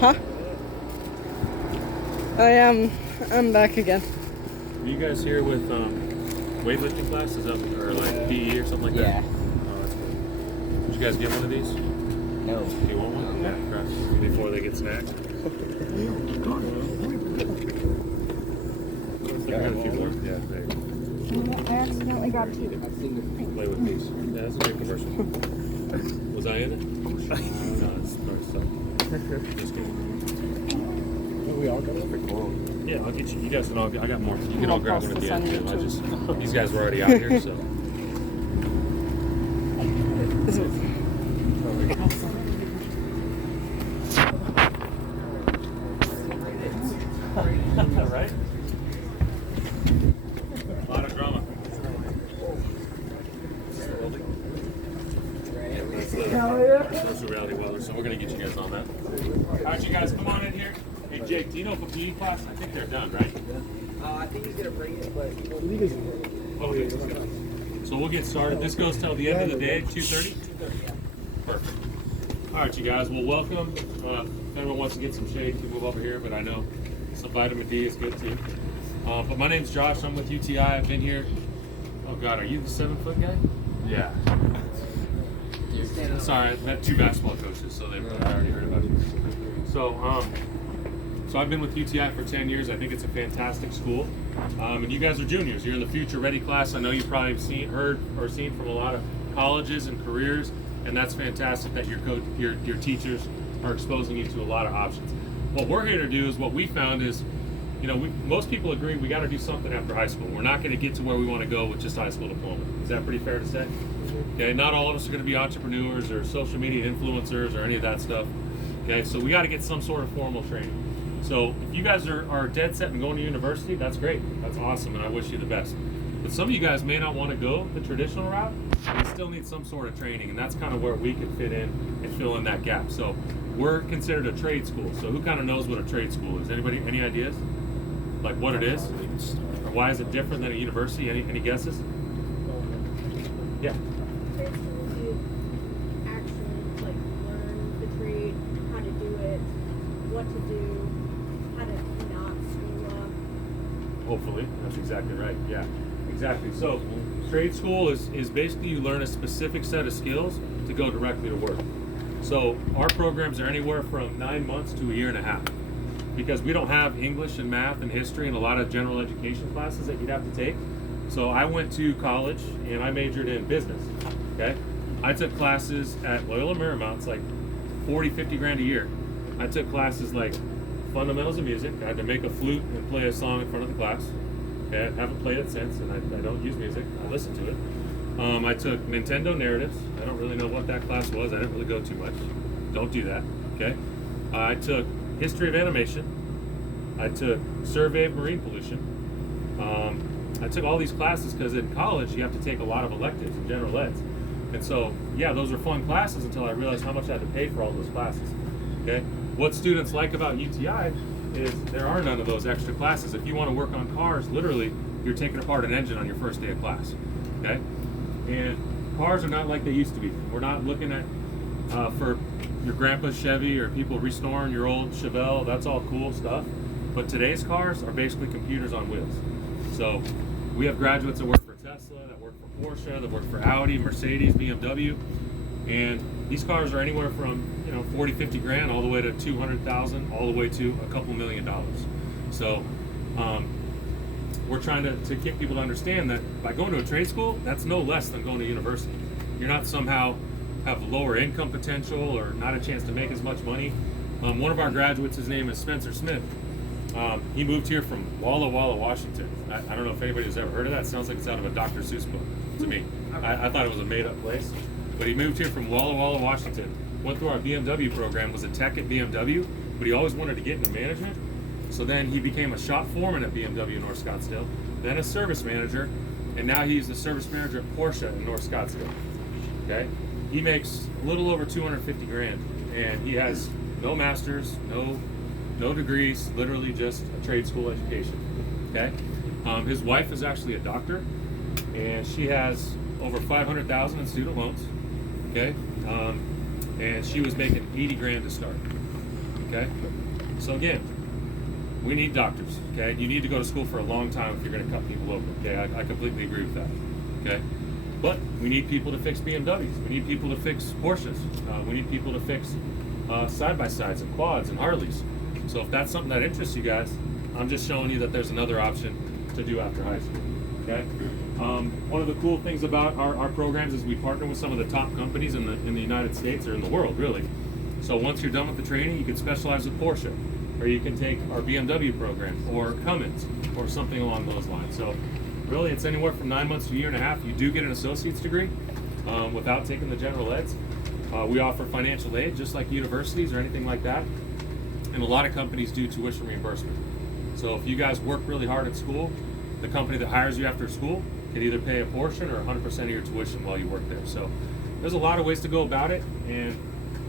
Huh? I'm back again. Are you guys here with weightlifting class? Is that or like PE or something like that? Yeah. Oh, that's cool. Did you guys get one of these? No. Do you want one? Yeah, correct. Before they get snacked. I got a few more. Yeah, they I accidentally grabbed two. play with these. Yeah, that's a great commercial. Was I in it? No, it's probably stuff. Just kidding. We all got it. Yeah, I'll get you. You guys can all. I got more. You can all grab one at the end too. I just. These guys were already out here, so. Right? A lot of drama. That's social reality weather, so we're gonna get you guys on that. All right, you guys, come on in here. Hey, Jake, do you know if a PE class? I think they're done, right? I think he's gonna bring it, but Okay. So we'll get started. This goes till the end of the day, 2:30? Perfect. All right, you guys. Well, welcome. If anyone wants to get some shade, you can move over here, but I know some vitamin D is good too. But my name's Josh. I'm with UTI. I've been here. Oh, God, are you the 7-foot guy? Yeah. Sorry, I met 2 basketball coaches, so they've already heard about you. So I've been with UTI for 10 years. I think it's a fantastic school. And you guys are juniors. You're in the future ready class. I know you've probably heard or seen from a lot of colleges and careers, and that's fantastic that your teachers are exposing you to a lot of options. What we're here to do is what we found is, most people agree we got to do something after high school. We're not going to get to where we want to go with just high school diploma. Is that pretty fair to say? Okay, not all of us are going to be entrepreneurs or social media influencers or any of that stuff. Okay, so we got to get some sort of formal training. So if you guys are dead set and going to university, that's great. That's awesome, and I wish you the best. But some of you guys may not want to go the traditional route. You still need some sort of training, and that's kind of where we can fit in and fill in that gap. So we're considered a trade school. So who kind of knows what a trade school is? Anybody? Any ideas? Like what it is? Or why is it different than a university? Any guesses? Yeah. You actually learn the trade, how to do it, what to do, how to not screw up. Hopefully, that's exactly right. Yeah, exactly. So, trade school is basically you learn a specific set of skills to go directly to work. So, our programs are anywhere from 9 months to a year and a half because we don't have English and math and history and a lot of general education classes that you'd have to take. So, I went to college and I majored in business. Okay, I took classes at Loyola Marymount. It's like 40, 50 grand a year. I took classes like fundamentals of music. I had to make a flute and play a song in front of the class. Okay, I haven't played it since, and I don't use music. I listen to it. I took Nintendo narratives. I don't really know what that class was. I didn't really go too much. Don't do that. Okay. I took history of animation. I took survey of marine pollution. I took all these classes because in college you have to take a lot of electives and general eds. And so, yeah, those are fun classes until I realized how much I had to pay for all those classes. Okay. What students like about UTI is there are none of those extra classes. If you want to work on cars, literally, you're taking apart an engine on your first day of class, okay? And cars are not like they used to be. We're not looking at for your grandpa's Chevy or people restoring your old Chevelle. That's all cool stuff. But today's cars are basically computers on wheels. So we have graduates that work for Tesla, that work for Porsche, that work for Audi, Mercedes, BMW, and these cars are anywhere from 40, 50 grand all the way to 200,000, all the way to a couple $1 million. So we're trying to get people to understand that by going to a trade school, that's no less than going to university. You're not somehow have lower income potential or not a chance to make as much money. One of our graduates, his name is Spencer Smith. He moved here from Walla Walla, Washington. I don't know if anybody's ever heard of that. It sounds like it's out of a Dr. Seuss book to me. I thought it was a made-up place. But he moved here from Walla Walla, Washington. Went through our BMW program, was a tech at BMW, but he always wanted to get into management. So then he became a shop foreman at BMW North Scottsdale, then a service manager, and now he's the service manager at Porsche in North Scottsdale. Okay? He makes a little over 250 grand, and he has no masters, no degrees, literally just a trade school education. Okay? His wife is actually a doctor, and she has over 500,000 in student loans. Okay? And she was making 80 grand to start. Okay? So again, we need doctors, okay? You need to go to school for a long time if you're going to cut people open, okay? I completely agree with that, okay? But we need people to fix BMWs. We need people to fix Porsches. We need people to fix side-by-sides and quads and Harleys. So if that's something that interests you guys, I'm just showing you that there's another option to do after high school, okay? One of the cool things about our programs is we partner with some of the top companies in the United States or in the world, really. So once you're done with the training, you can specialize with Porsche, or you can take our BMW program, or Cummins, or something along those lines. So really, it's anywhere from 9 months to a year and a half. You do get an associate's degree without taking the general eds. We offer financial aid, just like universities or anything like that. And a lot of companies do tuition reimbursement. So if you guys work really hard at school, the company that hires you after school can either pay a portion or 100% of your tuition while you work there. So there's a lot of ways to go about it. And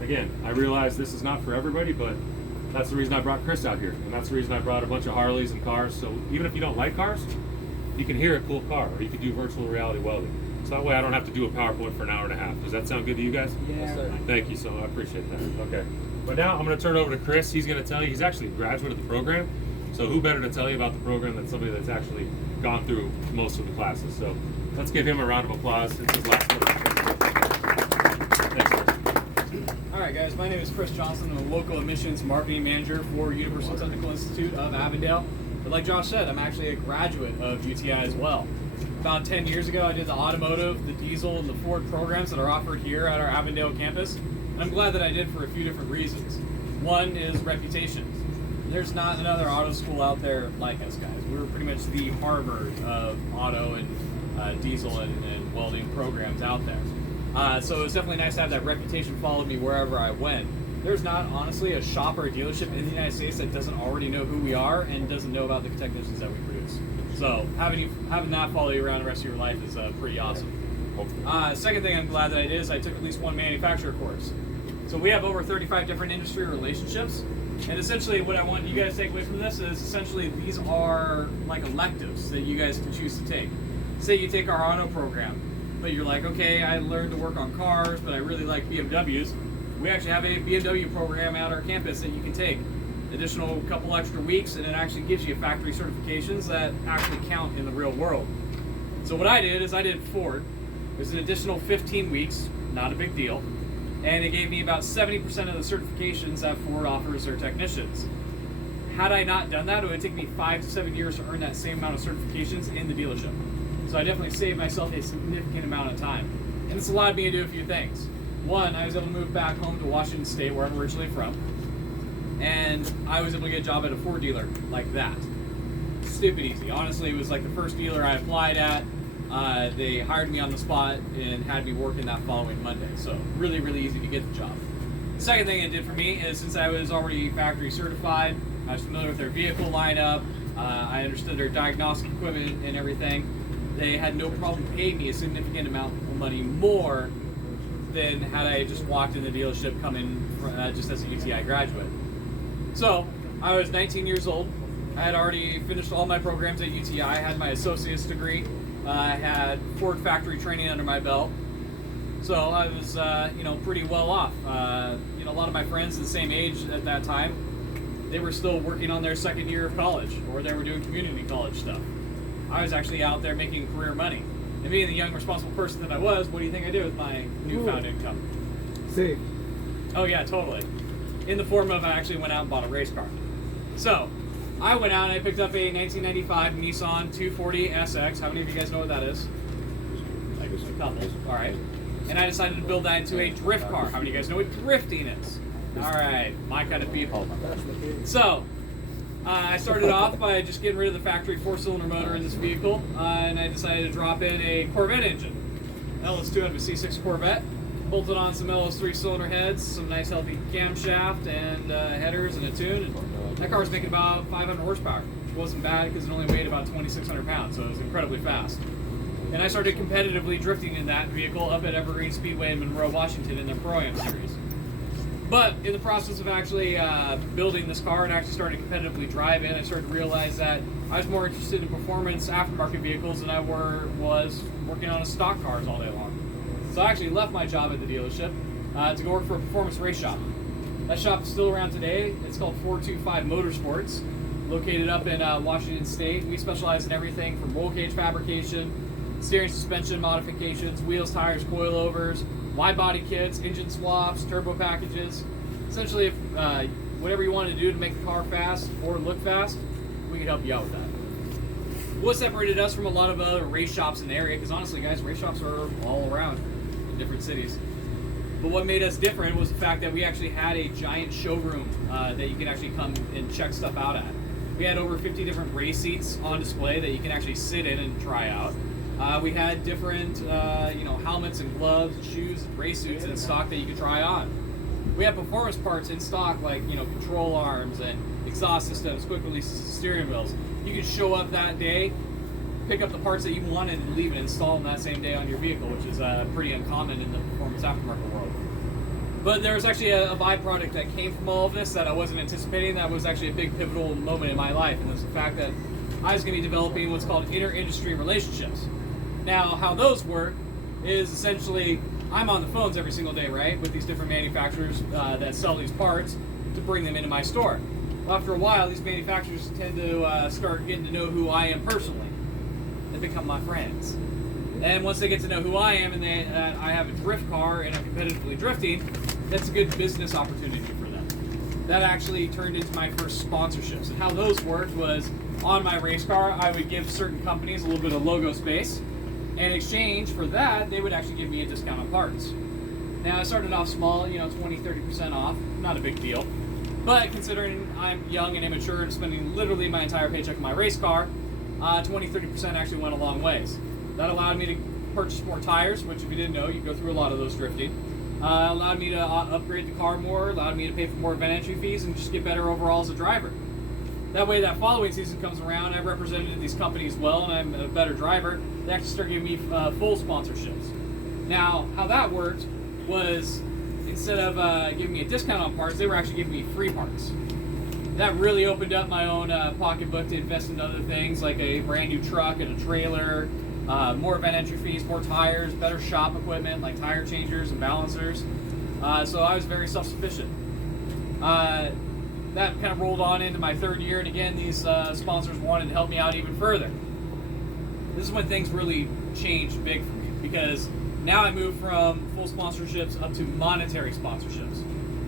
again, I realize this is not for everybody, but that's the reason I brought Chris out here. And that's the reason I brought a bunch of Harleys and cars. So even if you don't like cars, you can hear a cool car, or you can do virtual reality welding. So that way I don't have to do a PowerPoint for an hour and a half. Does that sound good to you guys? Yes, sir. Thank you, so I appreciate that. Okay. But now I'm going to turn it over to Chris. He's going to tell you, he's actually a graduate of the program. So who better to tell you about the program than somebody that's actually gone through most of the classes. So let's give him a round of applause. It's his last one. Thanks, Chris. Alright guys, my name is Chris Johnson. I'm a local admissions marketing manager for Universal Technical Institute of Avondale. But like Josh said, I'm actually a graduate of UTI as well. About 10 years ago, I did the automotive, the diesel, and the Ford programs that are offered here at our Avondale campus. And I'm glad that I did for a few different reasons. One is reputation. There's not another auto school out there like us, guys. We're pretty much the Harvard of auto and diesel and welding programs out there. So it was definitely nice to have that reputation follow me wherever I went. There's not, honestly, a shop or a dealership in the United States that doesn't already know who we are and doesn't know about the technicians that we produce. So having that follow you around the rest of your life is pretty awesome. Second thing I'm glad that I did is I took at least one manufacturer course. So we have over 35 different industry relationships. And essentially what I want you guys to take away from this is essentially these are like electives that you guys can choose to take. Say you take our auto program, but you're like, okay, I learned to work on cars, but I really like BMWs. We actually have a BMW program at our campus that you can take. Additional couple extra weeks, and it actually gives you factory certifications that actually count in the real world. So what I did is I did Ford. It was an additional 15 weeks, not a big deal. And it gave me about 70% of the certifications that Ford offers their technicians. Had I not done that, it would take me 5 to 7 years to earn that same amount of certifications in the dealership. So I definitely saved myself a significant amount of time. And it's allowed me to do a few things. One, I was able to move back home to Washington State, where I'm originally from. And I was able to get a job at a Ford dealer like that. Stupid easy. Honestly, it was like the first dealer I applied at. They hired me on the spot and had me working that following Monday. So really, really easy to get the job. The second thing it did for me is since I was already factory certified, I was familiar with their vehicle lineup, I understood their diagnostic equipment and everything, they had no problem paying me a significant amount of money more than had I just walked in the dealership coming just as a UTI graduate. So I was 19 years old. I had already finished all my programs at UTI. I had my associate's degree. I had Ford factory training under my belt. So I was, pretty well off. A lot of my friends the same age at that time, they were still working on their second year of college, or they were doing community college stuff. I was actually out there making career money. And being the young, responsible person that I was, what do you think I did with my newfound income? Save. Oh yeah, totally. In the form of I actually went out and bought a race car. So, I went out and I picked up a 1995 Nissan 240 SX. How many of you guys know what that is? Like a couple. Alright. And I decided to build that into a drift car. How many of you guys know what drifting is? Alright, my kind of people. So, I started off by just getting rid of the factory 4-cylinder motor in this vehicle, and I decided to drop in a Corvette engine. LS2 out of a C6 Corvette. Bolted on some LS 3-cylinder heads, some nice healthy camshaft and headers and a tune. And that car was making about 500 horsepower, which wasn't bad because it only weighed about 2,600 pounds, so it was incredibly fast. And I started competitively drifting in that vehicle up at Evergreen Speedway in Monroe, Washington in their Pro-Am series. But in the process of actually building this car and actually starting to competitively drive in, I started to realize that I was more interested in performance aftermarket vehicles than I was working on stock cars all day long. So I actually left my job at the dealership to go work for a performance race shop. That shop is still around today. It's called 425 Motorsports, located up in Washington State. We specialize in everything from roll cage fabrication, steering suspension modifications, wheels, tires, coilovers, wide body kits, engine swaps, turbo packages. Essentially, if whatever you want to do to make the car fast or look fast, we can help you out with that. What separated us from a lot of other race shops in the area, because honestly guys, race shops are all around in different cities. But what made us different was the fact that we actually had a giant showroom that you can actually come and check stuff out at. We had over 50 different race seats on display that you can actually sit in and try out. We had different helmets and gloves, and shoes, and race suits in stock that you could try on. We have performance parts in stock like control arms and exhaust systems, quick release steering wheels. You could show up that day, pick up the parts that you wanted and leave and install them that same day on your vehicle, which is pretty uncommon in the performance aftermarket world. But there was actually a byproduct that came from all of this that I wasn't anticipating. That was actually a big pivotal moment in my life, and it was the fact that I was going to be developing what's called inter-industry relationships. Now, how those work is essentially I'm on the phones every single day, right, with these different manufacturers that sell these parts to bring them into my store. Well, after a while, these manufacturers tend to start getting to know who I am personally. They become my friends. And once they get to know who I am and I have a drift car and I'm competitively drifting, that's a good business opportunity for them. That actually turned into my first sponsorships. And how those worked was on my race car, I would give certain companies a little bit of logo space. In exchange for that, they would actually give me a discount on parts. Now, I started off small, 20, 30% off, not a big deal. But considering I'm young and immature and spending literally my entire paycheck on my race car, 20, 30% actually went a long ways. That allowed me to purchase more tires, which if you didn't know, you go through a lot of those drifting. Allowed me to upgrade the car more, allowed me to pay for more event entry fees and just get better overall as a driver. That way, that following season comes around, I've represented these companies well and I'm a better driver. They actually start giving me full sponsorships. Now, how that worked was instead of giving me a discount on parts, they were actually giving me free parts. That really opened up my own pocketbook to invest in other things like a brand new truck and a trailer, more event entry fees, more tires, better shop equipment like tire changers and balancers. So I was very self-sufficient. That kind of rolled on into my third year, and again, these sponsors wanted to help me out even further. This is when things really changed big for me, because now I moved from full sponsorships up to monetary sponsorships.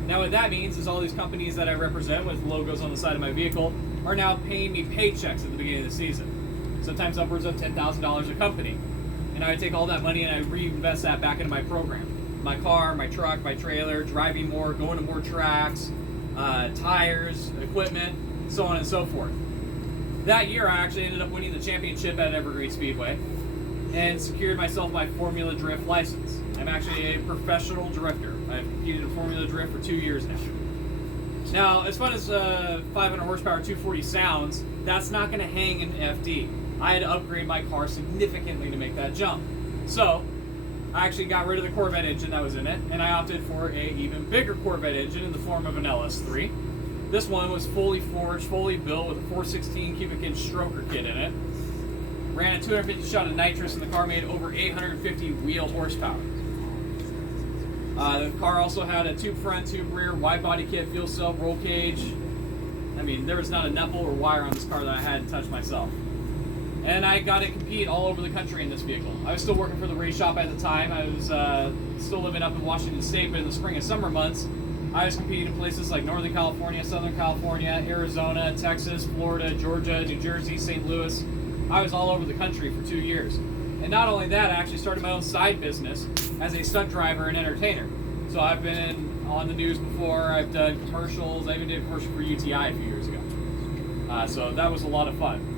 Now what that means is all these companies that I represent with logos on the side of my vehicle are now paying me paychecks at the beginning of the season. Sometimes upwards of $10,000 a company. And I take all that money and I reinvest that back into my program. My car, my truck, my trailer, driving more, going to more tracks, tires, equipment, so on and so forth. That year I actually ended up winning the championship at Evergreen Speedway and secured myself my Formula Drift license. I'm actually a professional drifter. I've competed in Formula Drift for 2 years now. Now, as fun as 500 horsepower 240 sounds, that's not going to hang in FD. I had to upgrade my car significantly to make that jump. So, I actually got rid of the Corvette engine that was in it, and I opted for a even bigger Corvette engine in the form of an LS3. This one was fully forged, fully built with a 416 cubic inch stroker kit in it. Ran a 250 shot of nitrous, and the car made over 850 wheel horsepower. The car also had a tube front, tube rear, wide body kit, fuel cell, roll cage. I mean, there was not a nipple or wire on this car that I hadn't touched myself. And I got to compete all over the country in this vehicle. I was still working for the race shop at the time. I was still living up in Washington State, but in the spring and summer months, I was competing in places like Northern California, Southern California, Arizona, Texas, Florida, Georgia, New Jersey, St. Louis. I was all over the country for 2 years. And not only that, I actually started my own side business as a stunt driver and entertainer. So I've been on the news before, I've done commercials, I even did a commercial for UTI a few years ago. So that was a lot of fun.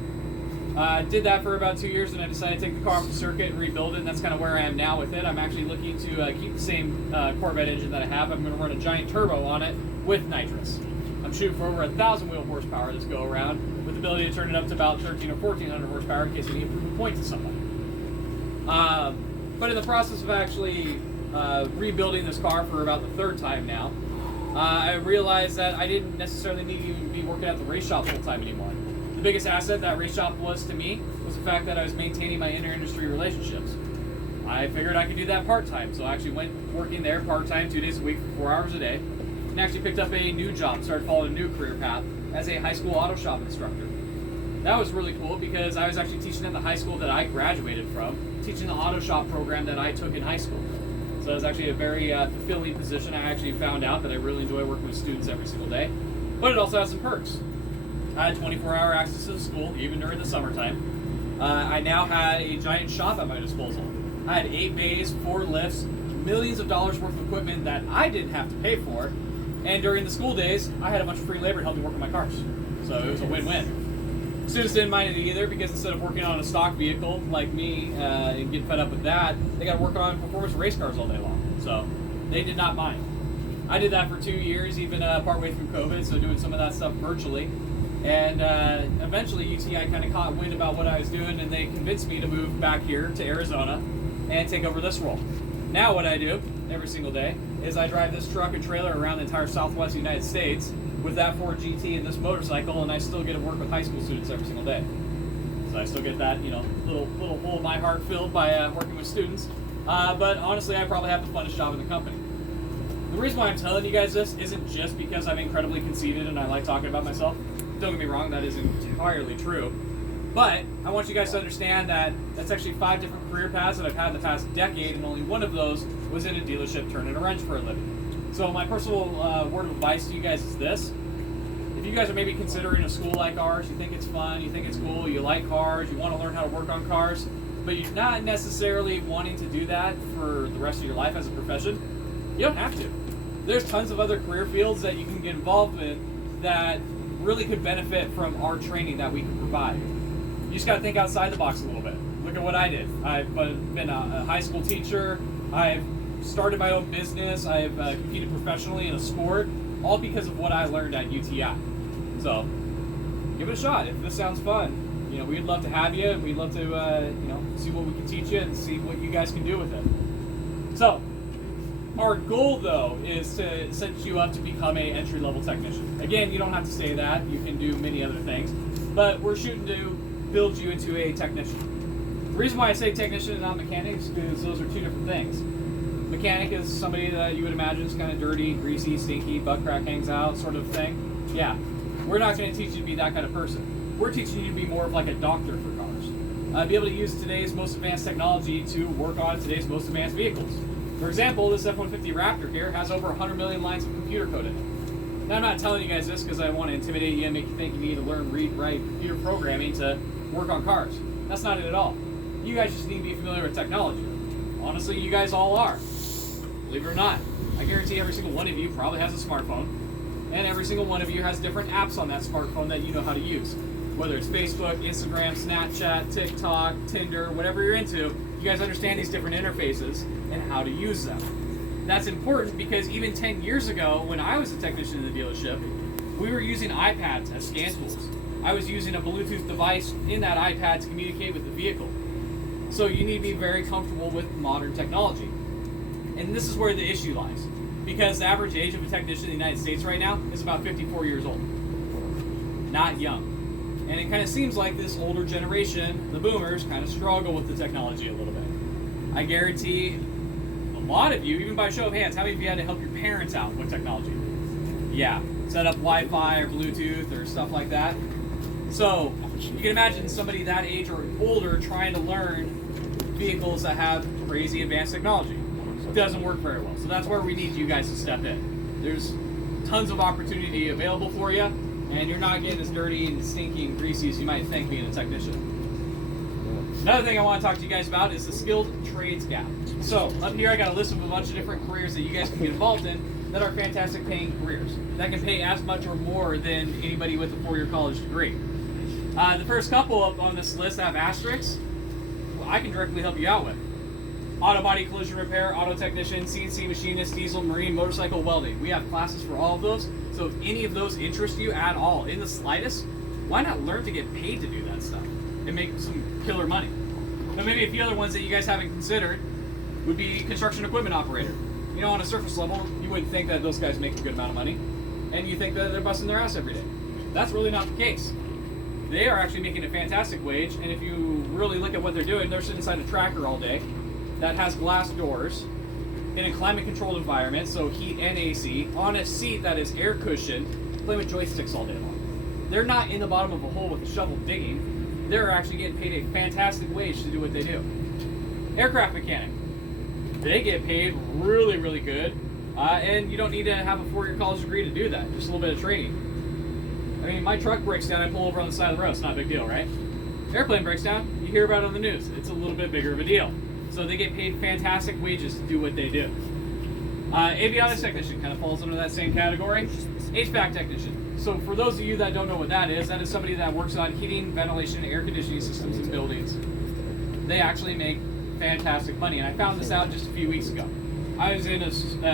I did that for about 2 years, and I decided to take the car off the circuit and rebuild it, and that's kind of where I am now with it. I'm actually looking to keep the same Corvette engine that I have. I'm going to run a giant turbo on it with nitrous. I'm shooting for over 1,000 wheel horsepower this go around, with the ability to turn it up to about 1,300 or 1,400 horsepower in case I need to prove a point to somebody. But in the process of actually rebuilding this car for about the third time now, I realized that I didn't necessarily need to be working at the race shop full time anymore. The biggest asset that race shop was to me was the fact that I was maintaining my inter-industry relationships. I figured I could do that part-time, so I actually went working there part-time 2 days a week for 4 hours a day. and actually picked up a new job, started following a new career path as a high school auto shop instructor. That was really cool because I was actually teaching at the high school that I graduated from, teaching the auto shop program that I took in high school. So it was actually a very fulfilling position. I actually found out that I really enjoy working with students every single day, but it also has some perks. I had 24-hour access to the school, even during the summertime. I now had a giant shop at my disposal. I had 8 bays, 4 lifts, millions of dollars worth of equipment that I didn't have to pay for, and during the school days, I had a bunch of free labor to help me work on my cars. So it was a win-win. Students didn't mind it either because instead of working on a stock vehicle like me and getting fed up with that, they got to work on performance race cars all day long. So they did not mind. I did that for 2 years, even partway through COVID, so doing some of that stuff virtually. And eventually UTI kind of caught wind about what I was doing, and they convinced me to move back here to Arizona and take over this role. Now what I do every single day is I drive this truck and trailer around the entire southwest United States with that Ford GT and this motorcycle, and I still get to work with high school students every single day. So I still get that, little hole in my heart filled by working with students. But honestly, I probably have the funnest job in the company. The reason why I'm telling you guys this isn't just because I'm incredibly conceited and I like talking about myself. Don't get me wrong, that is entirely true. But I want you guys to understand that that's actually 5 different career paths that I've had in the past decade, and only one of those was in a dealership turning a wrench for a living. So my personal word of advice to you guys is this. If you guys are maybe considering a school like ours, you think it's fun, you think it's cool, you like cars, you want to learn how to work on cars, but you're not necessarily wanting to do that for the rest of your life as a profession, you don't have to. There's tons of other career fields that you can get involved in that really could benefit from our training that we can provide. You just got to think outside the box a little bit. Look at what I did. I've been a high school teacher. I've started my own business. I've competed professionally in a sport, all because of what I learned at UTI. So give it a shot. If this sounds fun, we'd love to have you. We'd love to, see what we can teach you and see what you guys can do with it. So our goal, though, is to set you up to become a entry-level technician. Again, you don't have to say that. You can do many other things. But we're shooting to build you into a technician. The reason why I say technician and not mechanic is because those are 2 different things. Mechanic is somebody that you would imagine is kind of dirty, greasy, stinky, butt crack hangs out sort of thing. Yeah, we're not going to teach you to be that kind of person. We're teaching you to be more of like a doctor for cars. Be able to use today's most advanced technology to work on today's most advanced vehicles. For example, this F-150 Raptor here has over 100 million lines of computer code in it. Now, I'm not telling you guys this because I want to intimidate you and make you think you need to learn, read, write, computer programming to work on cars. That's not it at all. You guys just need to be familiar with technology. Honestly, you guys all are. Believe it or not. I guarantee every single one of you probably has a smartphone, and every single one of you has different apps on that smartphone that you know how to use. Whether it's Facebook, Instagram, Snapchat, TikTok, Tinder, whatever you're into, you guys understand these different interfaces and how to use them. That's important because even 10 years ago, when I was a technician in the dealership, we were using iPads as scan tools. I was using a Bluetooth device in that iPad to communicate with the vehicle. So you need to be very comfortable with modern technology. And this is where the issue lies. Because the average age of a technician in the United States right now is about 54 years old. Not young. And it kind of seems like this older generation, the boomers, kind of struggle with the technology a little bit. I guarantee a lot of you, even by show of hands, how many of you had to help your parents out with technology? Yeah, set up Wi-Fi or Bluetooth or stuff like that. So you can imagine somebody that age or older trying to learn vehicles that have crazy advanced technology. It doesn't work very well. So that's where we need you guys to step in. There's tons of opportunity available for you, and you're not getting as dirty and stinky and greasy as you might think being a technician. Another thing I want to talk to you guys about is the skilled trades gap. So up here I got a list of a bunch of different careers that you guys can get involved in that are fantastic paying careers that can pay as much or more than anybody with a 4-year college degree. The first couple up on this list have asterisks. Well, I can directly help you out with. Auto body collision repair, auto technician, CNC machinist, diesel, marine, motorcycle welding. We have classes for all of those. So if any of those interest you at all in the slightest, why not learn to get paid to do that stuff and make some killer money? Now maybe a few other ones that you guys haven't considered would be construction equipment operator. On a surface level, you wouldn't think that those guys make a good amount of money, and you think that they're busting their ass every day. That's really not the case. They are actually making a fantastic wage, and if you really look at what they're doing, they're sitting inside a tractor all day that has glass doors, in a climate-controlled environment, so heat and AC, on a seat that is air-cushioned, playing with joysticks all day long. They're not in the bottom of a hole with a shovel digging. They're actually getting paid a fantastic wage to do what they do. Aircraft mechanic. They get paid really, really good, and you don't need to have a 4-year college degree to do that, just a little bit of training. I mean, my truck breaks down, I pull over on the side of the road, it's not a big deal, right? Airplane breaks down, you hear about it on the news, it's a little bit bigger of a deal. So they get paid fantastic wages to do what they do. Avionics technician kind of falls under that same category. HVAC technician. So for those of you that don't know what that is somebody that works on heating, ventilation, air conditioning systems in buildings. They actually make fantastic money, and I found this out just a few weeks ago. I was in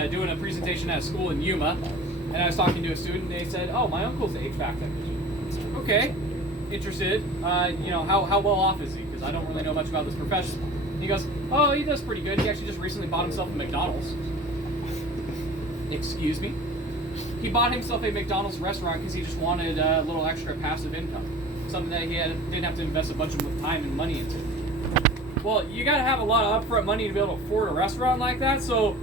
doing a presentation at a school in Yuma, and I was talking to a student, and they said, "Oh, my uncle's an HVAC technician." Okay, interested. How well off is he? Because I don't really know much about this profession. He goes, "Oh, he does pretty good. He actually just recently bought himself a McDonald's." Excuse me? He bought himself a McDonald's restaurant because he just wanted a little extra passive income, something that he didn't have to invest a bunch of time and money into. Well, you got to have a lot of upfront money to be able to afford a restaurant like that. So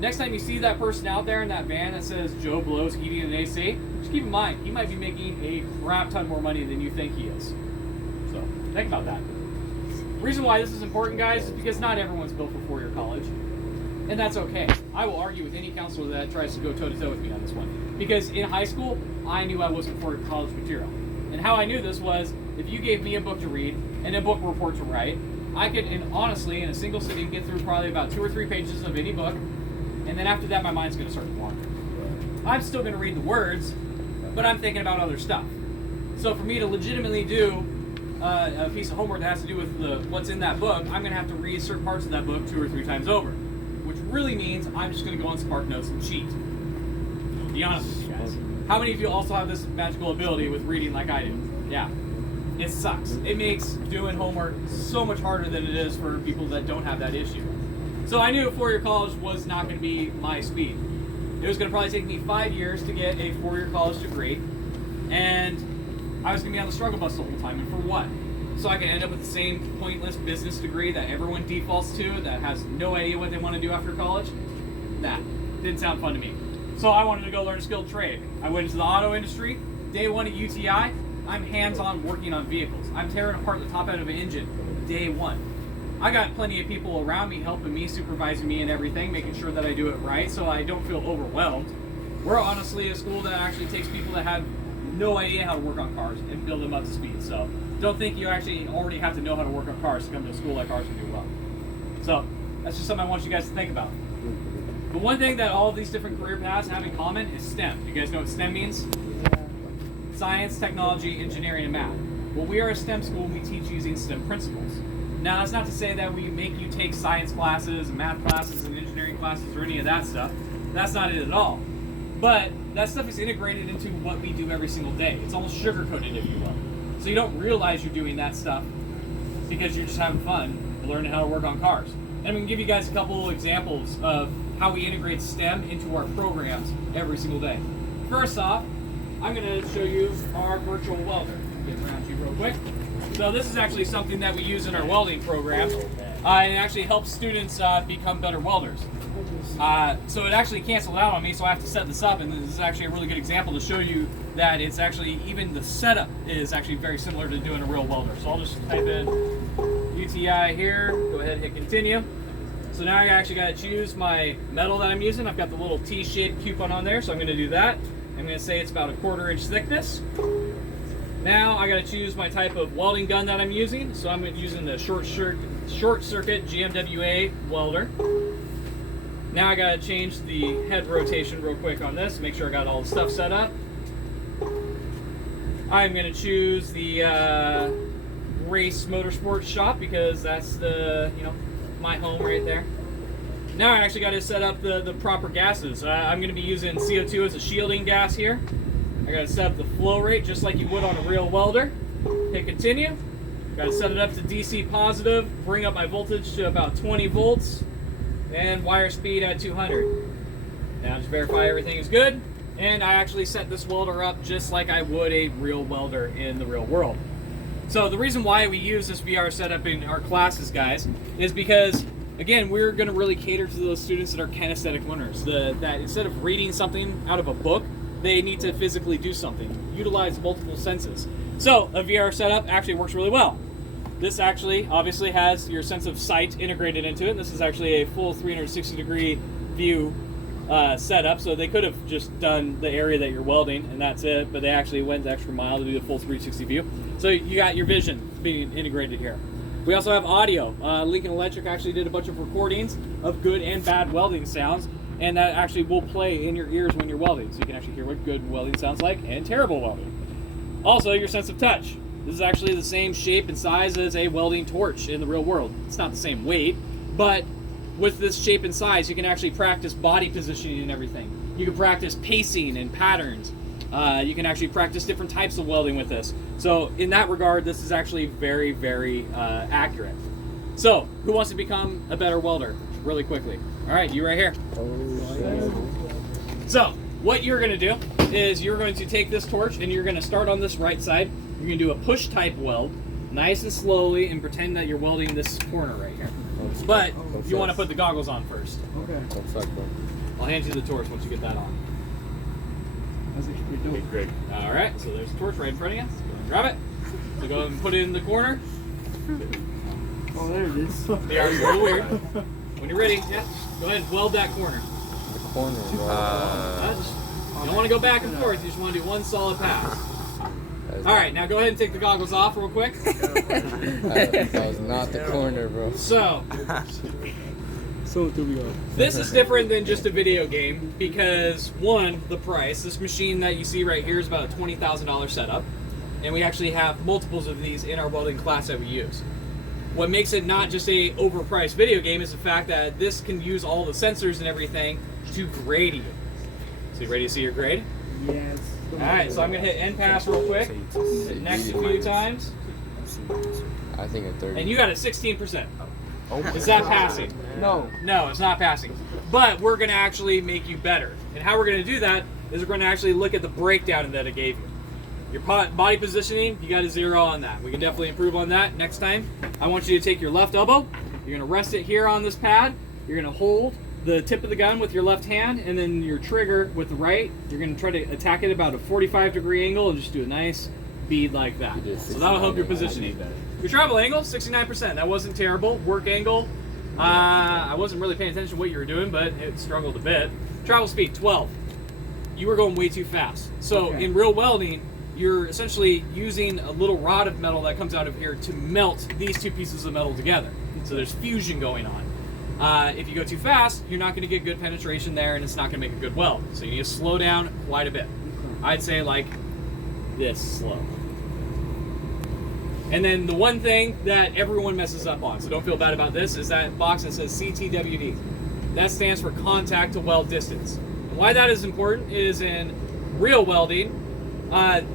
next time you see that person out there in that van that says Joe Blow's Heating and AC, just keep in mind he might be making a crap ton more money than you think he is. So think about that. The reason why this is important, guys, is because not everyone's built for 4-year college, and that's okay. I will argue with any counselor that tries to go toe-to-toe with me on this one, because in high school, I knew I wasn't for college material. And how I knew this was, if you gave me a book to read and a book report to write, I could, honestly, in a single sitting, get through probably about 2 or 3 pages of any book, and then after that, my mind's going to start to wander. I'm still going to read the words, but I'm thinking about other stuff. So for me to legitimately do a piece of homework that has to do with what's in that book, I'm going to have to read certain parts of that book 2 or 3 times over, which really means I'm just going to go on SparkNotes and cheat. Be honest with you guys. How many of you also have this magical ability with reading like I do? Yeah. It sucks. It makes doing homework so much harder than it is for people that don't have that issue. So I knew a 4-year college was not going to be my speed. It was going to probably take me 5 years to get a 4-year college degree, and I was going to be on the struggle bus the whole time, and for what? So I could end up with the same pointless business degree that everyone defaults to, that has no idea what they want to do after college? That didn't sound fun to me. So I wanted to go learn a skilled trade. I went into the auto industry. Day 1 at UTI, I'm hands-on working on vehicles. I'm tearing apart the top end of an engine day 1. I got plenty of people around me helping me, supervising me and everything, making sure that I do it right so I don't feel overwhelmed. We're honestly a school that actually takes people that have no idea how to work on cars and build them up to speed. So don't think you actually already have to know how to work on cars to come to a school like ours and do well. So that's just something I want you guys to think about. But one thing that all of these different career paths have in common is STEM. You guys know what STEM means? Science, technology, engineering, and math. Well, we are a STEM school and we teach using STEM principles. Now, that's not to say that we make you take science classes and math classes and engineering classes or any of that stuff. That's not it at all. But that stuff is integrated into what we do every single day. It's almost sugar-coated, if you will. So you don't realize you're doing that stuff because you're just having fun learning how to work on cars. And I'm going to give you guys a couple examples of how we integrate STEM into our programs every single day. First off, I'm going to show you our virtual welder. Get around to you real quick. So this is actually something that we use in our welding program. It actually helps students become better welders. So it actually canceled out on me, so I have to set this up, and this is actually a really good example to show you that it's actually, even the setup is actually very similar to doing a real welder. So I'll just type in UTI here, go ahead and hit continue. So now I actually got to choose my metal that I'm using. I've got the little T-shaped coupon on there, so I'm going to do that. I'm going to say it's about a 1/4 inch thickness. Now I got to choose my type of welding gun that I'm using. So I'm using the short circuit GMWA welder. Now I got to change the head rotation real quick on this, make sure I got all the stuff set up. I'm going to choose the Race Motorsports shop because that's the, my home right there. Now I actually got to set up the proper gases. I'm going to be using CO2 as a shielding gas here. I got to set up the flow rate just like you would on a real welder. Hit continue. Got to set it up to DC positive, bring up my voltage to about 20 volts, and wire speed at 200. Now just verify everything is good, and I actually set this welder up just like I would a real welder in the real world. So the reason why we use this VR setup in our classes, guys, is because again, we're going to really cater to those students that are kinesthetic learners. That instead of reading something out of a book, they need to physically do something, utilize multiple senses. So a VR setup actually works really well. This actually obviously has your sense of sight integrated into it. This is actually a full 360-degree view setup. So they could have just done the area that you're welding and that's it, but they actually went the extra mile to do the full 360 view. So you got your vision being integrated here. We also have audio. Lincoln Electric actually did a bunch of recordings of good and bad welding sounds, and that actually will play in your ears when you're welding, so you can actually hear what good welding sounds like and terrible welding. Also, your sense of touch. This is actually the same shape and size as a welding torch in the real world. It's not the same weight, but with this shape and size, you can actually practice body positioning and everything. You can practice pacing and patterns. You can actually practice different types of welding with this. So in that regard, this is actually very, very accurate. So who wants to become a better welder really quickly? All right, you right here. So what you're going to do is you're going to take this torch and you're going to start on this right side. You're going to do a push type weld, nice and slowly, and pretend that you're welding this corner right here. But you want to put the goggles on first. Okay. I'll hand you the torch once you get that on. Okay, great. All right, so there's a torch right in front of you. So go and grab it. So go and put it in the corner. Oh, there it is. Yeah, it's a little weird. When you're ready, yeah, go ahead and weld that corner. The corner. You don't want to go back and forth. You just want to do one solid pass. All right, now go ahead and take the goggles off real quick. That was not the corner, bro. So, do we go? this is different than just a video game because, one, the price. This machine that you see right here is about a $20,000 setup, and we actually have multiples of these in our welding class that we use. What makes it not just a overpriced video game is the fact that this can use all the sensors and everything to grade you. So you ready to see your grade? Yes. All right, so I'm gonna hit end pass real quick. Hit next a few times, I think a 30. and you got a 16%. Is that passing? No. No, it's not passing. But we're gonna actually make you better. And how we're gonna do that is we're gonna actually look at the breakdown that it gave you. Your body positioning, you got a 0 on that. We can definitely improve on that next time. I want you to take your left elbow. You're gonna rest it here on this pad. You're gonna hold the tip of the gun with your left hand, and then your trigger with the right. You're gonna try to attack it about a 45-degree angle and just do a nice bead like that. So that'll help your positioning. Your travel angle, 69%. That wasn't terrible. Work angle, I wasn't really paying attention to what you were doing, but it struggled a bit. Travel speed, 12. You were going way too fast. So in real welding, you're essentially using a little rod of metal that comes out of here to melt these two pieces of metal together. So there's fusion going on. If you go too fast, you're not going to get good penetration there, and it's not going to make a good weld. So you need to slow down quite a bit. I'd say like this slow. And then the one thing that everyone messes up on, so don't feel bad about this, is that box that says CTWD. That stands for contact to weld distance. And why that is important is in real welding,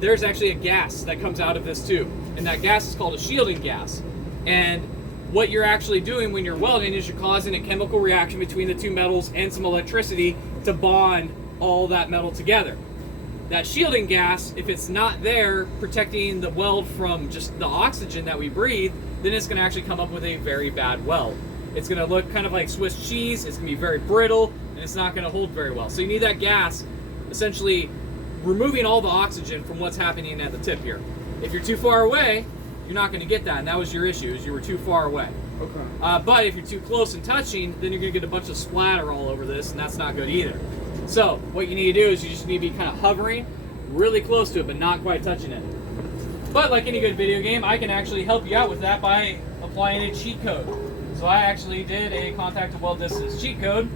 there's actually a gas that comes out of this too. And that gas is called a shielding gas. And what you're actually doing when you're welding is you're causing a chemical reaction between the two metals and some electricity to bond all that metal together. That shielding gas, if it's not there protecting the weld from just the oxygen that we breathe, then it's going to actually come up with a very bad weld. It's going to look kind of like Swiss cheese, it's going to be very brittle, and it's not going to hold very well. So you need that gas essentially removing all the oxygen from what's happening at the tip here. If you're too far away, you're not going to get that, and that was your issue, is you were too far away. Okay. But if you're too close and touching, then you're going to get a bunch of splatter all over this, and that's not good either. So what you need to do is you just need to be kind of hovering really close to it, but not quite touching it. But like any good video game, I can actually help you out with that by applying a cheat code. So I actually did a contact to weld distance cheat code,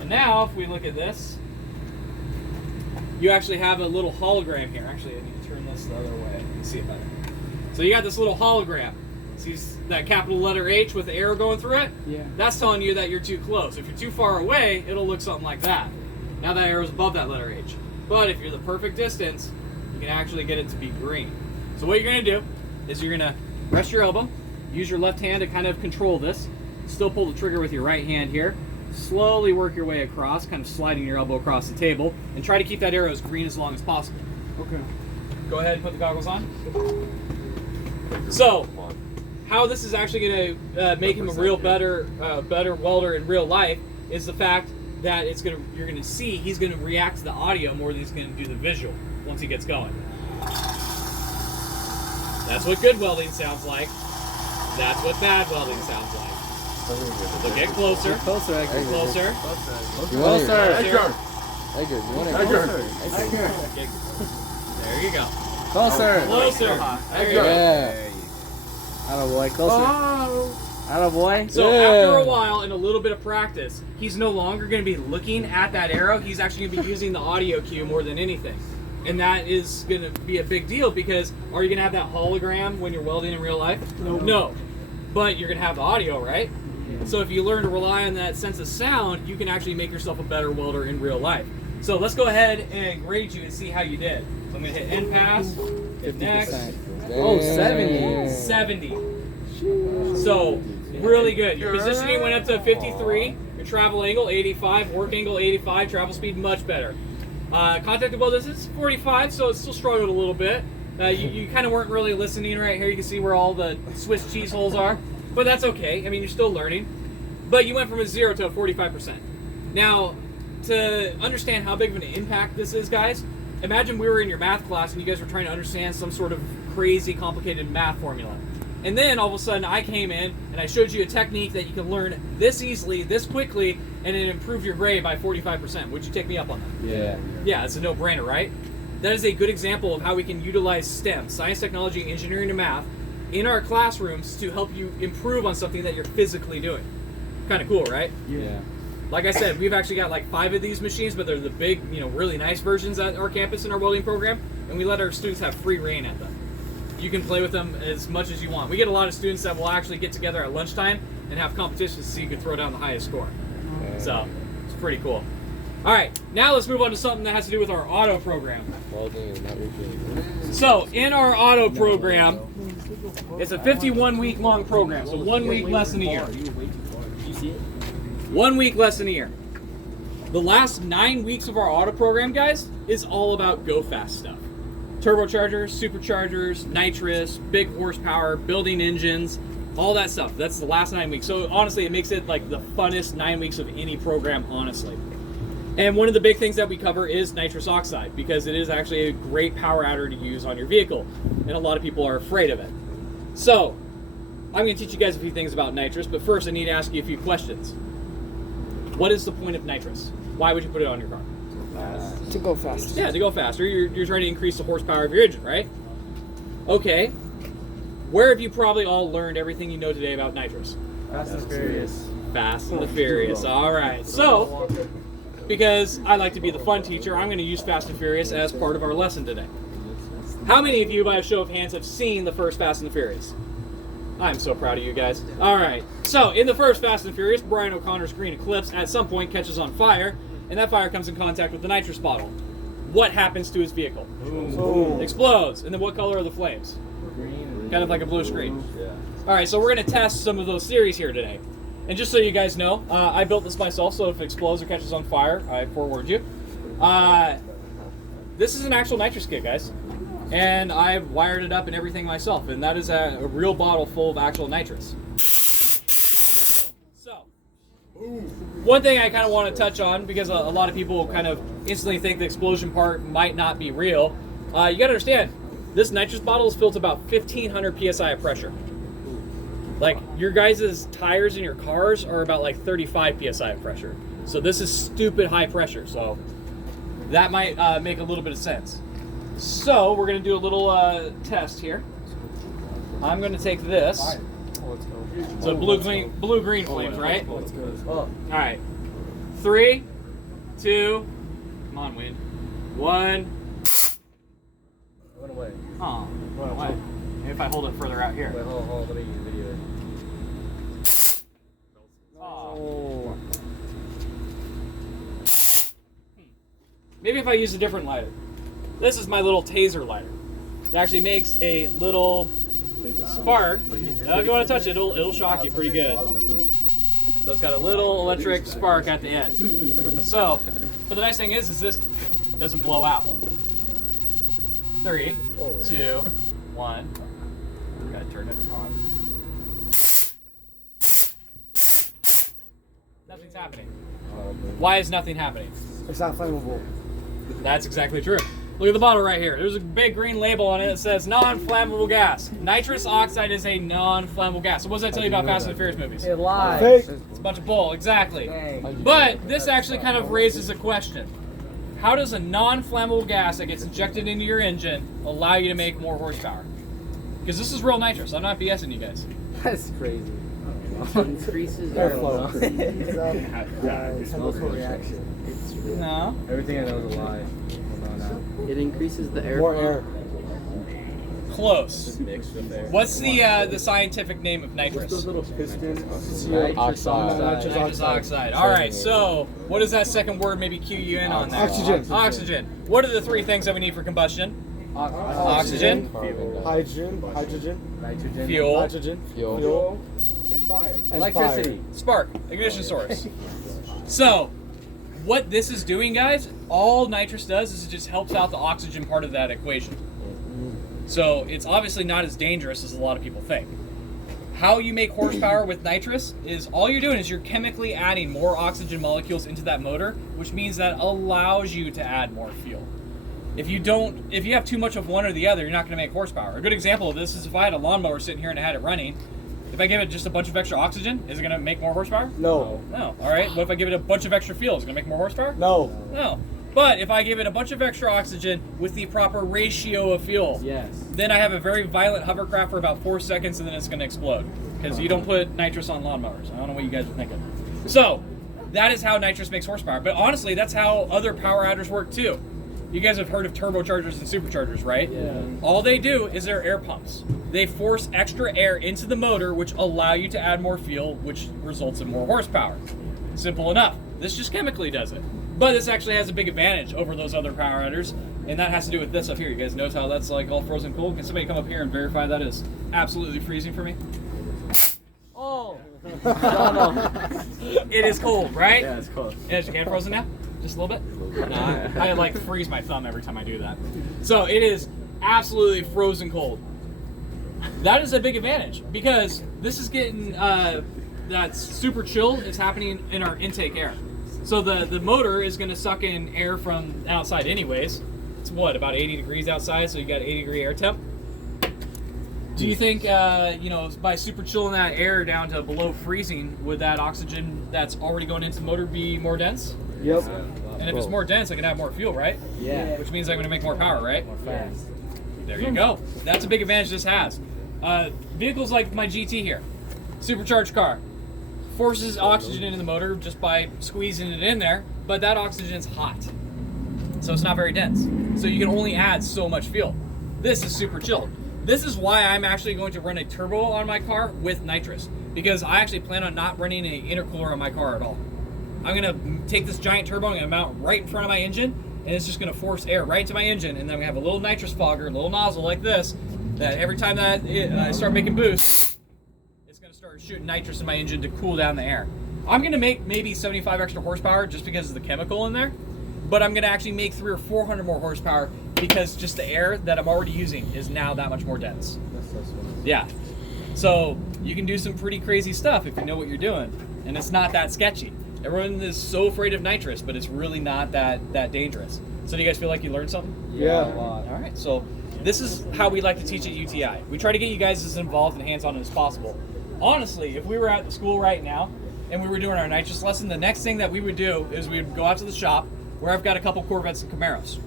and now if we look at this, you actually have a little hologram here. Actually, I need to turn this the other way. You can see it better. So you got this little hologram. See that capital letter H with the arrow going through it? Yeah. That's telling you that you're too close. If you're too far away, it'll look something like that. Now that arrow's above that letter H. But if you're the perfect distance, you can actually get it to be green. So what you're gonna do is you're gonna rest your elbow, use your left hand to kind of control this, still pull the trigger with your right hand here, slowly work your way across, kind of sliding your elbow across the table, and try to keep that arrow as green as long as possible. Okay. Go ahead and put the goggles on. So, how this is actually going to make him a real better welder in real life is the fact that you're going to see he's going to react to the audio more than he's going to do the visual once he gets going. That's what good welding sounds like. That's what bad welding sounds like. So get closer. Closer, Get Edgar. closer. You want Closer. Edgar, you want it closer? There you go. Closer. Closer. There you go. Yeah. Attaboy, closer. Attaboy. So Yeah. after a while and a little bit of practice, he's no longer going to be looking at that arrow. He's actually going to be using the audio cue more than anything. And that is going to be a big deal because are you going to have that hologram when you're welding in real life? No. But you're going to have the audio, right? So if you learn to rely on that sense of sound, you can actually make yourself a better welder in real life. So let's go ahead and grade you and see how you did. So I'm going to hit end pass, hit next. Oh, 70. 70. So really good. Your positioning went up to 53. Your travel angle 85. Work angle 85. Travel speed much better. Contact weld distance 45. So it still struggled a little bit. You kind of weren't really listening right here. You can see where all the Swiss cheese holes are, but that's okay. I mean, you're still learning. But you went from a 0 to a 45%. Now, to understand how big of an impact this is, guys, imagine we were in your math class and you guys were trying to understand some sort of crazy complicated math formula. And then all of a sudden I came in and I showed you a technique that you can learn this easily, this quickly, and it improved your grade by 45%. Would you take me up on that? Yeah. Yeah, it's a no-brainer, right? That is a good example of how we can utilize STEM, science, technology, engineering, and math, in our classrooms to help you improve on something that you're physically doing. Kind of cool, right? Yeah. Like I said, we've actually got like 5 of these machines, but they're the big, really nice versions at our campus in our welding program, and we let our students have free reign at them. You can play with them as much as you want. We get a lot of students that will actually get together at lunchtime and have competitions to see who can throw down the highest score. So, it's pretty cool. All right, now let's move on to something that has to do with our auto program. Welding is not routine. So, in our auto program, it's a 51-week long program, so 1 week less than a year. 1 week less than a year. The last 9 weeks of our auto program, guys, is all about go fast stuff. Turbochargers, superchargers, nitrous, big horsepower, building engines, all that stuff. That's the last 9 weeks. So honestly, it makes it like the funnest 9 weeks of any program, honestly. And one of the big things that we cover is nitrous oxide, because it is actually a great power adder to use on your vehicle, and a lot of people are afraid of it. So I'm going to teach you guys a few things about nitrous, but first I need to ask you a few questions. What is the point of nitrous? Why would you put it on your car? To go fast. Yeah, to go faster. You're trying to increase the horsepower of your engine, right? Okay. Where have you probably all learned everything you know today about nitrous? Fast and Furious. Fast and the Furious. All right. So, because I like to be the fun teacher, I'm going to use Fast and Furious as part of our lesson today. How many of you, by a show of hands, have seen the first Fast and the Furious? I'm so proud of you guys. All right. So, in the first Fast and Furious, Brian O'Connor's green Eclipse at some point catches on fire, and that fire comes in contact with the nitrous bottle. What happens to his vehicle? Boom. Explodes. And then what color are the flames? Green. Kind of like a blue screen. All right, so we're going to test some of those theories here today. And just so you guys know, I built this myself, so if it explodes or catches on fire, I forewarned you. This is an actual nitrous kit, guys. And I've wired it up and everything myself, and that is a real bottle full of actual nitrous. So, one thing I kind of want to touch on, because a lot of people kind of instantly think the explosion part might not be real, you got to understand, this nitrous bottle is filled to about 1,500 psi of pressure. Like, your guys' tires in your cars are about like 35 psi of pressure. So this is stupid high pressure, so that might make a little bit of sense. So we're going to do a little test here. I'm going to take this. So blue-green flames, right? All right. 3, 2, come on, wind. 1. Went away. Oh, went away. Maybe if I hold it further out here. Wait, hold, let me use the video. Oh. Maybe if I use a different lighter. This is my little taser lighter. It actually makes a little spark. Now, if you want to touch it, it'll shock you pretty good. So it's got a little electric spark at the end. So, but the nice thing is this doesn't blow out. 3, 2, 1. Gotta turn it on. happening? Why is nothing happening? It's not flammable. That's exactly true. Look at the bottle right here. There's a big green label on it that says non-flammable gas. Nitrous oxide is a non-flammable gas. So what does that tell you about Fast and Furious movies? It lies. Fake. It's a bunch of bull, exactly. But this actually kind of raises a question. How does a non-flammable gas that gets injected into your engine allow you to make more horsepower? Because this is real nitrous. I'm not BSing you guys. That's crazy. Increases Airflow. chemical reaction. No. Everything I know is a lie. It increases the air. More air. Close. Mixed with air. What's the scientific name of nitrous? Those little pistons. Oxide. Nitrous oxide. All right. So, what does that second word maybe cue you in on there? Oxygen. Oxygen. What are the three things that we need for combustion? Oxygen. Hydrogen. Nitrogen. Fuel. Nitrogen. Fuel. And fire. And Electricity. Spark. Ignition source. So, what this is doing, guys, all nitrous does is it just helps out the oxygen part of that equation. So it's obviously not as dangerous as a lot of people think. How you make horsepower with nitrous is all you're doing is you're chemically adding more oxygen molecules into that motor, which means that allows you to add more fuel. If you have too much of one or the other, you're not going to make horsepower. A good example of this is if I had a lawnmower sitting here and I had it running, if I give it just a bunch of extra oxygen, is it going to make more horsepower? No. No. All right. What if I give it a bunch of extra fuel? Is it going to make more horsepower? No. No. But if I give it a bunch of extra oxygen with the proper ratio of fuel, Yes. then I have a very violent hovercraft for about 4 seconds and then it's going to explode. Because you don't put nitrous on lawnmowers. I don't know what you guys are thinking. So, that is how nitrous makes horsepower. But honestly, that's how other power adders work too. You guys have heard of turbochargers and superchargers, right? Yeah. All they do is they're air pumps. They force extra air into the motor, which allow you to add more fuel, which results in more horsepower. Simple enough. This just chemically does it. But this actually has a big advantage over those other power adders, and that has to do with this up here. You guys notice how that's like all frozen cold? Can somebody come up here and verify that is absolutely freezing for me? Oh! It is cold, right? Yeah, it's cold. And is your hand frozen now? Just a little bit? Nah, I like freeze my thumb every time I do that. So it is absolutely frozen cold. That is a big advantage because this is getting that super chill is happening in our intake air. So the motor is going to suck in air from outside anyways. It's what, about 80 degrees outside, so you got 80-degree air temp. Do you think, by super chilling that air down to below freezing, would that oxygen that's already going into the motor be more dense? Yep. And if it's more dense, I can have more fuel, right? Yeah. Which means I'm going to make more power, right? More fast. There you go. That's a big advantage this has. Vehicles like my GT here, supercharged car, forces oxygen into the motor just by squeezing it in there, but that oxygen is hot. So it's not very dense. So you can only add so much fuel. This is super chilled. This is why I'm actually going to run a turbo on my car with nitrous, because I actually plan on not running an intercooler on my car at all. I'm gonna take this giant turbo, I'm gonna mount right in front of my engine, and it's just gonna force air right into my engine, and then we have a little nitrous fogger, a little nozzle like this, that every time that I start making boost, it's gonna start shooting nitrous in my engine to cool down the air. I'm gonna make maybe 75 extra horsepower just because of the chemical in there, but I'm gonna actually make 300 or 400 more horsepower because just the air that I'm already using is now that much more dense. Yeah. So you can do some pretty crazy stuff if you know what you're doing, and it's not that sketchy. Everyone is so afraid of nitrous, but it's really not that dangerous. So do you guys feel like you learned something? Yeah. All right, so this is how we like to teach at UTI. We try to get you guys as involved and hands-on as possible. Honestly, if we were at the school right now and we were doing our nitrous lesson, the next thing that we would do is we would go out to the shop where I've got a couple Corvettes and Camaros.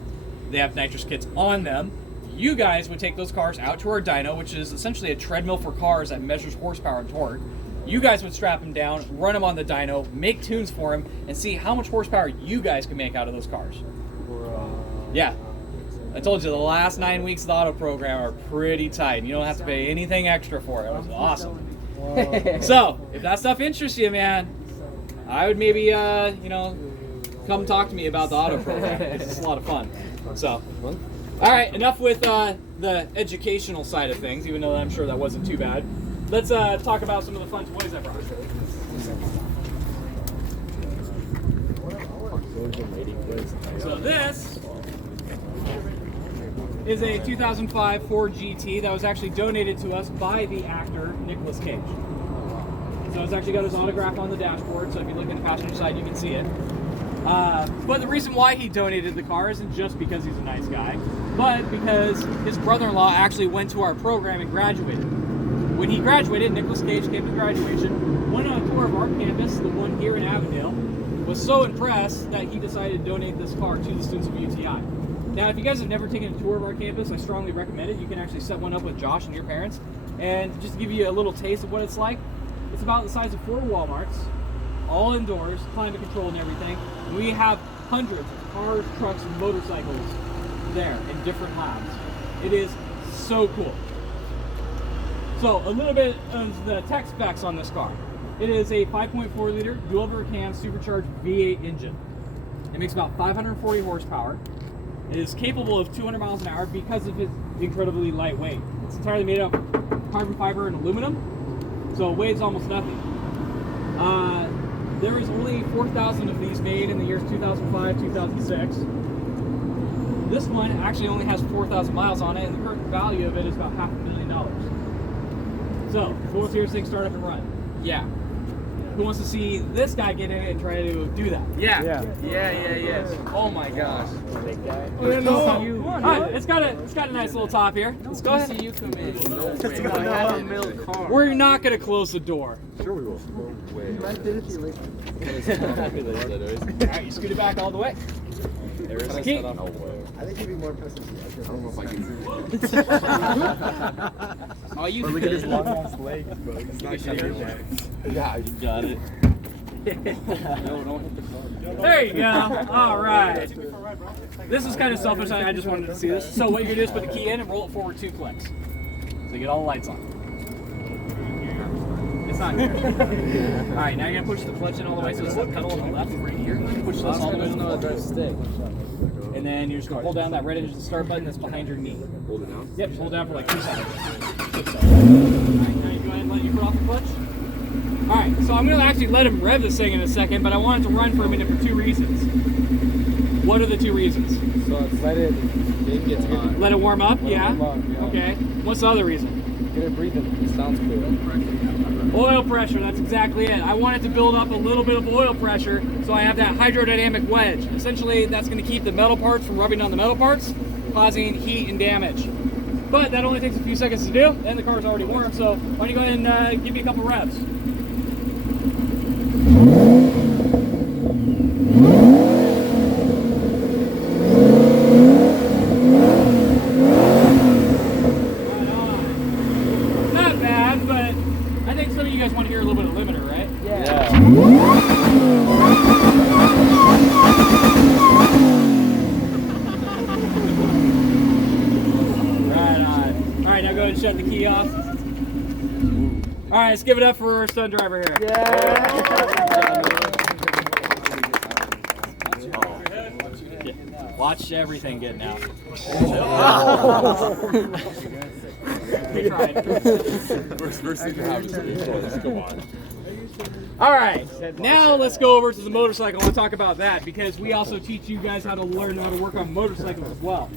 They have nitrous kits on them. You guys would take those cars out to our dyno, which is essentially a treadmill for cars that measures horsepower and torque. You guys would strap them down, run them on the dyno, make tunes for them, and see how much horsepower you guys can make out of those cars. Yeah. I told you the last 9 weeks of the auto program are pretty tight. And you don't have to pay anything extra for it. It was awesome. So, if that stuff interests you, man, I would maybe, come talk to me about the auto program. It's a lot of fun. So, all right, enough with the educational side of things, even though I'm sure that wasn't too bad. Let's talk about some of the fun toys I brought. So this is a 2005 Ford GT that was actually donated to us by the actor Nicolas Cage. So it's actually got his autograph on the dashboard, so if you look at the passenger side, you can see it. But the reason why he donated the car isn't just because he's a nice guy, but because his brother-in-law actually went to our program and graduated. When he graduated, Nicolas Cage came to graduation, went on a tour of our campus, the one here in Avondale, was so impressed that he decided to donate this car to the students of UTI. Now, if you guys have never taken a tour of our campus, I strongly recommend it. You can actually set one up with Josh and your parents. And just to give you a little taste of what it's like, it's about the size of 4 Walmarts, all indoors, climate control and everything. And we have hundreds of cars, trucks, and motorcycles there in different labs. It is so cool. So a little bit of the tech specs on this car. It is a 5.4 liter dual cam supercharged V8 engine. It makes about 540 horsepower. It is capable of 200 miles an hour because of its incredibly lightweight. It's entirely made up of carbon fiber and aluminum, so it weighs almost nothing. There is only 4,000 of these made in the years 2005, 2006. This one actually only has 4,000 miles on it, and the current value of it is about $500,000. So, who wants to hear this thing start up and run? Yeah. Who wants to see this guy get in it and try to do that? Yeah. Oh my gosh. It's got a nice little top here. Let's go ahead. See you come in. No way. I have a middle car. We're not gonna close the door. Sure we will. No way. Alright, you scoot it back all the way. There's the key. No way. I think he'd be more pessimistic. I don't know if I can do it. Oh, you Look at his long ass legs, bro. He's not getting legs. Yeah, you got it. No, don't hit the car. There you go. All right. This is kind of selfish. I just wanted to see this. So what you're gonna do is put the key in and roll it forward 2 clicks. So you get all the lights on. It's not here. All right, now you're gonna push the clutch in all the way. So it's the pedal on the left right here. Push this all the way to the left. And then you're just gonna hold down that red engine start button that's behind your knee. Hold it down. Yep, just hold down for like 2 seconds. Alright, now you go ahead and let you put off the clutch. Alright, so I'm going to actually let him rev this thing in a second, but I want it to run for a minute for 2 reasons. What are the 2 reasons? So let it Get hot. Let it warm up, yeah? warm up, yeah. Okay. What's the other reason? get it breathing. It sounds cool. Oil pressure, that's exactly it. I want it to build up a little bit of oil pressure so I have that hydrodynamic wedge. Essentially, that's going to keep the metal parts from rubbing on the metal parts, causing heat and damage. But that only takes a few seconds to do, and the car's already warm, so why don't you go ahead and give me a couple revs. Not bad, but I think some of you guys want to hear a little bit of limiter, right? Alright, now go ahead and shut the key off. Alright, let's give it up for our stunt driver here. Watch everything getting out. We tried. First thing that happens is go on. Alright, now let's go over to the motorcycle. I want to talk about that because we also teach you guys how to learn how to work on motorcycles as well.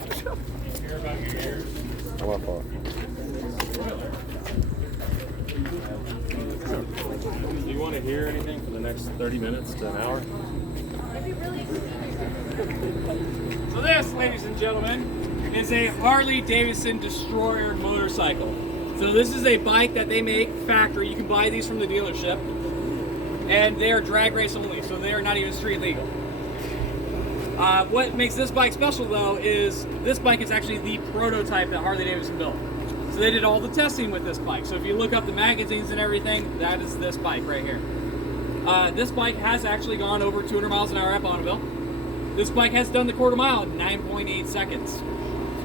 Do you want to hear anything for the next 30 minutes to an hour? So this, ladies and gentlemen, is a Harley-Davidson Destroyer motorcycle. So this is a bike that they make factory. You can buy these from the dealership. And they are drag race only, so they are not even street legal. What makes this bike special though is this bike is actually the prototype that Harley-Davidson built. So they did all the testing with this bike. So if you look up the magazines and everything, that is this bike right here. This bike has actually gone over 200 miles an hour at Bonneville. This bike has done the quarter mile in 9.8 seconds.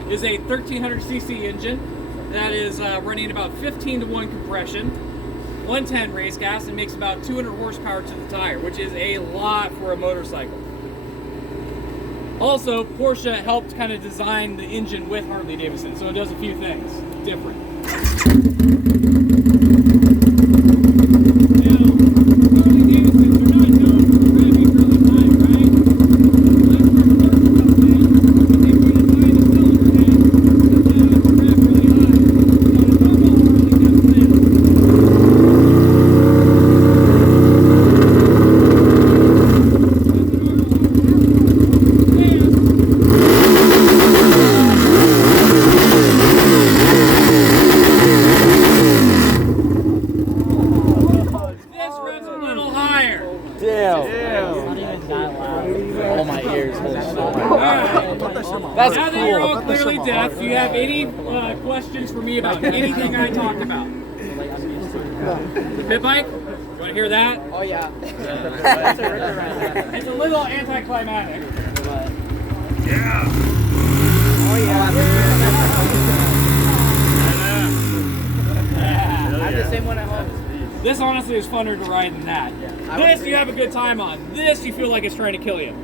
It is a 1300cc engine that is running about 15-to-1 compression, 110 race gas, and makes about 200 horsepower to the tire, which is a lot for a motorcycle. Also, Porsche helped kind of design the engine with Harley-Davidson, so it does a few things different. death. Do you have any questions for me about anything I talked about? The pit bike? You want to hear that? Oh yeah. It's a little anticlimactic. I have the same one at home. This honestly is funner to ride than that. This you have a good time on. This you feel like it's trying to kill you.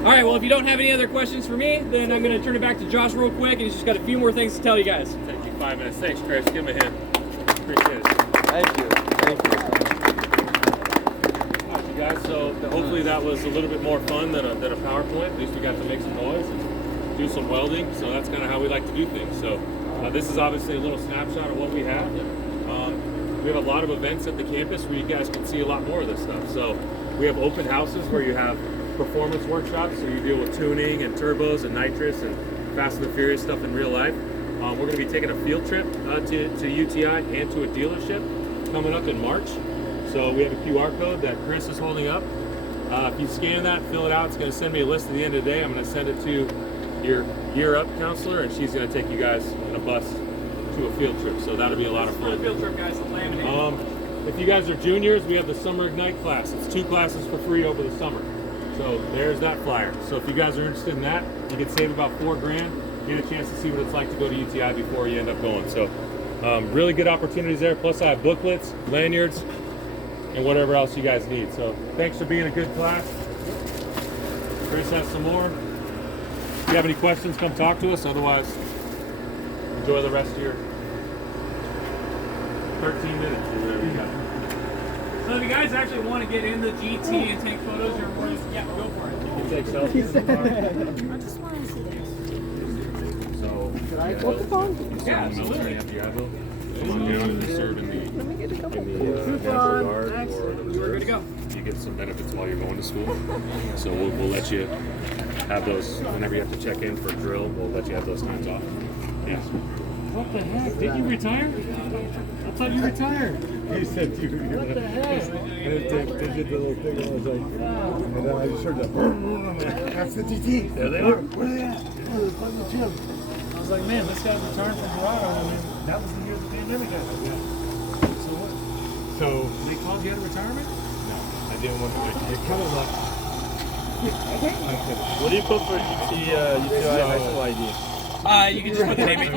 All right, well, if you don't have any other questions for me, then I'm going to turn it back to Josh real quick, and he's just got a few more things to tell you guys. Take you 5 minutes. Thanks, Chris. Give him a hand. Appreciate it. Thank you. Thank you. All right, you guys. So hopefully that was a little bit more fun than a PowerPoint. At least we got to make some noise and do some welding. So that's kind of how we like to do things. So this is obviously a little snapshot of what we have. We have a lot of events at the campus where you guys can see a lot more of this stuff. So we have open houses where you have performance workshops, so you deal with tuning and turbos and nitrous and Fast and the Furious stuff in real life. We're going to be taking a field trip to UTI and to a dealership coming up in March. So we have a QR code that Chris is holding up. If you scan that, fill it out, it's going to send me a list at the end of the day. I'm going to send it to your Year Up counselor, and she's going to take you guys in a bus to a field trip. So that'll be a lot of For the fun. field trip, guys, the laminate. If you guys are juniors, we have the Summer Ignite class. It's 2 classes for free over the summer. So there's that flyer. So if you guys are interested in that, you can save about $4 grand, get a chance to see what it's like to go to UTI before you end up going. So really good opportunities there. Plus I have booklets, lanyards, and whatever else you guys need. So thanks for being a good class. Chris has some more. If you have any questions, come talk to us. Otherwise, enjoy the rest of your 13 minutes or whatever you got. So if you guys actually want to get in the GT and take photos, you're more than, yeah, go for it. You can take selfies in the car. So, what the phone? You serve in the military after you have those? Come on down and you serve in the National Guard or the reserves. We're good to go. You get some benefits while you're going to school. So we'll let you have those whenever you have to check in for drill. We'll let you have those times off. Yeah. What the heck? Did you retire? I thought you retired. He said you were What the heck? They did the little thing, and I was like, and then I just heard that. I'm like, that's the TT. There they are. Where are they at? Oh, they're playing the gym. I was like, man, this guy's returned from Toronto. I mean, that was the year the pandemic happened. So what? So They called you out of retirement? I didn't want to. It kind of like. What do you put for UTI high school ID? You can just put the name of